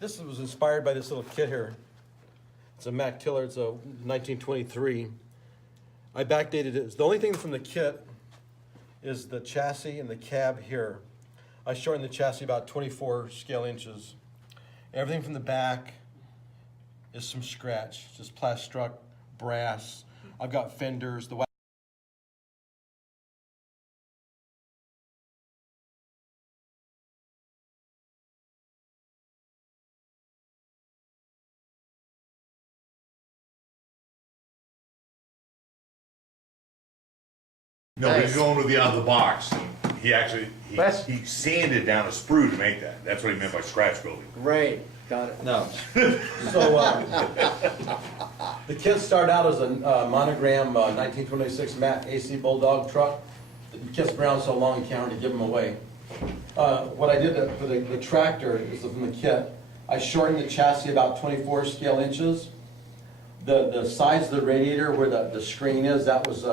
This was inspired by this little kit here. It's a Mack tiller. It's a 1923. I backdated it. The only thing from the kit is the chassis and the cab here. I shortened the chassis about 24 scale inches. Everything from the back is some scratch, just plastruck, brass. I've got fenders. The No, he's going with the out of the box. He actually he sanded down a sprue to make that. That's what he meant by scratch building. Right, got it. No. So the kit started out as a monogram 1926 Mack AC Bulldog truck. The kit's been around so long, you can't hardly give them away. What I did for the tractor is from the kit, I shortened the chassis about 24 scale inches. The sides of the radiator where the screen is, that was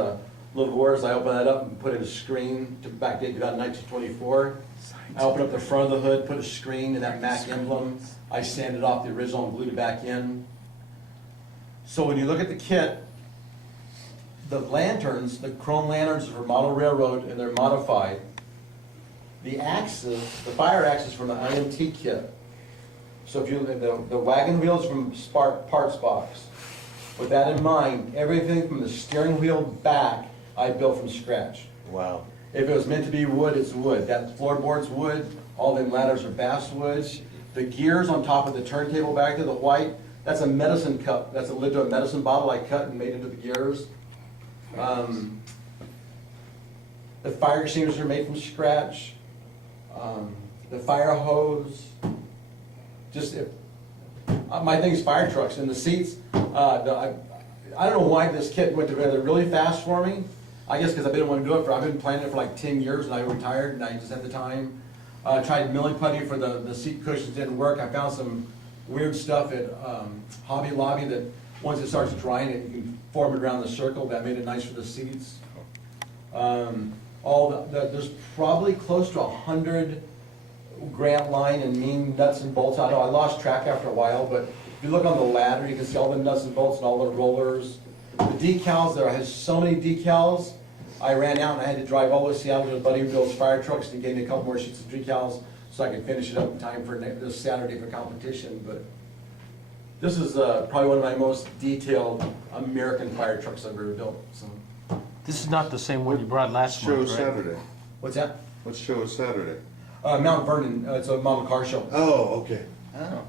little doors. I opened that up and put in a screen to backdate to about 1924. I opened up the front of the hood, put a screen and that Mack emblem. I sanded off the original and glued it back in. So when you look at the kit, the lanterns, the chrome lanterns are for model railroad and they're modified. The axis, the fire axis from the IMT kit. So if you the wagon wheels from Spark Parts Box. With that in mind, everything from the steering wheel back, I built from scratch. Wow. If it was meant to be wood, it's wood. That floorboard's wood. All them ladders are basswood. The gears on top of the turntable back there, the white, that's a medicine cup. That's a lid to a medicine bottle I cut and made into the gears. The fire extinguishers are made from scratch. The fire hose. My thing is fire trucks and the seats. I don't know why this kit went together really fast for me. I guess because I didn't want to do it I've been planning it for like 10 years and I retired and I just had the time. Tried milling putty for the seat cushions, didn't work. I found some weird stuff at Hobby Lobby that once it starts drying you can form it around the circle. That made it nice for the seats. There's probably close to 100 Grant line and mean nuts and bolts. I know I lost track after a while, but if you look on the ladder, you can see all the nuts and bolts and all the rollers. The decals, there has so many decals. I ran out and I had to drive all the way to Seattle to a buddy who builds fire trucks to get me a couple more sheets of decals so I could finish it up in time for this Saturday for competition. But this is probably one of my most detailed American fire trucks I've ever built. So. This is not the same one you brought last month, right? Show Saturday. What's that? What show is Saturday? Mount Vernon. It's a model car show. Oh, okay. Oh.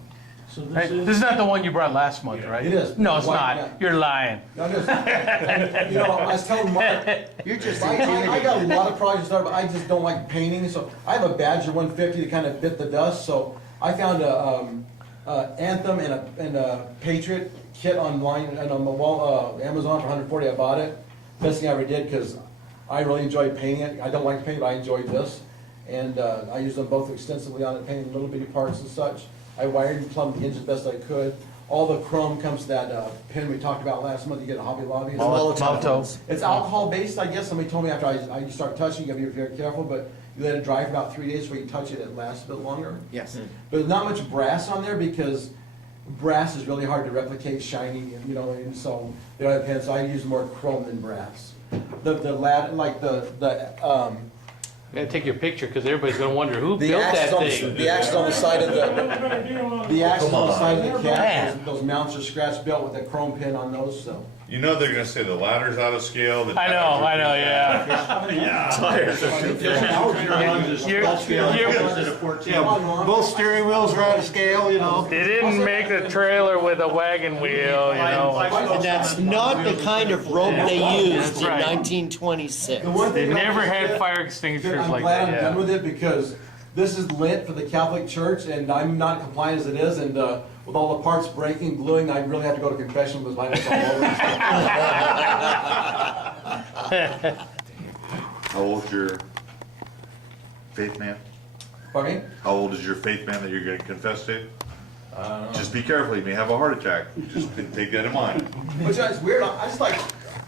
So Right? This is not the one you brought last month, right? It is. No, it's White, not. yeah. You're lying. No, just, I was telling Mark, You're just I got a lot of projects started, but I just don't like painting, so I have a Badger 150 to kind of bit the dust, so I found a Anthem and a Patriot kit online and on the wall, Amazon for $140. I bought it. Best thing I ever did because I really enjoy painting it. I don't like to paint, but I enjoyed this, and I used them both extensively on it, painting little bitty parts and such. I wired and plumbed the hinges best I could. All the chrome comes to that pin we talked about last month. You get a Hobby Lobby. Molotov. It's alcohol based, I guess. Somebody told me after you start touching, you gotta be very careful, but you let it dry for about 3 days before you touch it. It lasts a bit longer. Yes. But there's not much brass on there because brass is really hard to replicate, shiny, and so the other pins. So I use more chrome than brass. You gotta take your picture because everybody's gonna wonder who The built that axis thing. the axis on the side of the axis on the side of the cab. Man. Those mounts are scratch built with a chrome pin on those. So You know they're gonna say the ladder's out of scale. The I know, yeah. tires are too both steering wheels are out of scale, you know. They didn't make the trailer with a wagon wheel, And that's not the kind of rope they used That's in right. 1926. the one They thing never I- had fire extinguishers I'm like glad that. I'm done Yeah. with it because this is lit for the Catholic Church and I'm not compliant as it is, and with all the parts breaking, gluing, I really have to go to confession because mine is all over. How old's your faith man? Pardon me? How old is your faith man that you're gonna confess to? Just be careful, you may have a heart attack. Just take that in mind. Which is weird. I just like,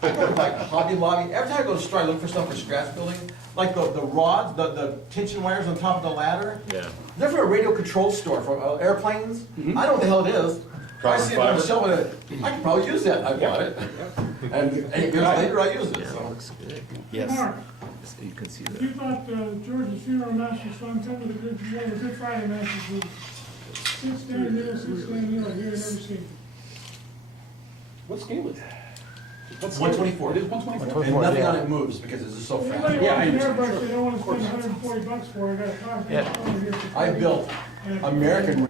I go to like Hobby Lobby, every time I go to the store, I look for stuff for Scrath building, like the rods, the tension wires on top of the ladder. Yeah. They're for a radio control store for airplanes. I don't know what the hell it is. I see it on the shelf, and I could probably use that, I bought it. And 8 years later, I use it, so. Yes. Mark, You can see you thought George's funeral mass was fun, tell me the Good Friday mass was sit, stand, kneel, I hear it, never seen it. What scale is it? What scale? 124. It is 124. 124. And nothing yeah. on it moves because it's just so fast. Anybody Yeah, I watching understand. Airbus, they don't wanna spend $140 for it, I got a car. Yeah. I built American